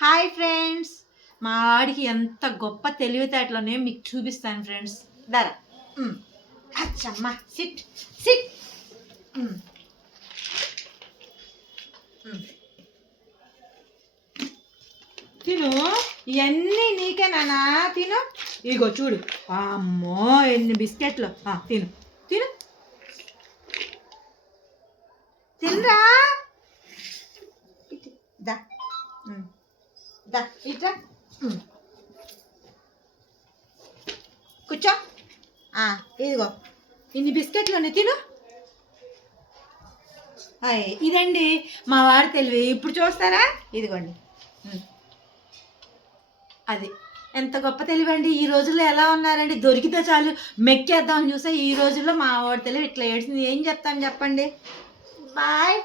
Hi friends. మా వాడికి ఎంత గొప్ప తెలివితేటలోనే మీకు చూపిస్తాను ఫ్రెండ్స్. దర. అచ్చమ్మా. సిట్. సిట్. తిను. ఇవన్నీ నీకే నానా. తిను. ఇదిగో చూడు. అమ్మో ఎన్ని బిస్కెట్లు. తిను. తిను. తినరా? దా. ఇట్లా దా కూర్చో ఇదిగో. ఇన్ని బిస్కెట్లు ఉన్నాయి తిను. ఇదండి మా వాడి తెలివి. ఇప్పుడు చూస్తారా? ఇదిగోండి. అది. ఎంత గొప్ప తెలివండి ఈ రోజుల్లో ఎలా ఉన్నారండి? దొరికితే చాలు. మెక్కేద్దాం చూసా ఈ రోజుల్లో మా వాడి తెలివి ఇట్లా ఏడ్చింది. ఏం చెప్తాం చెప్పండి? బాయ్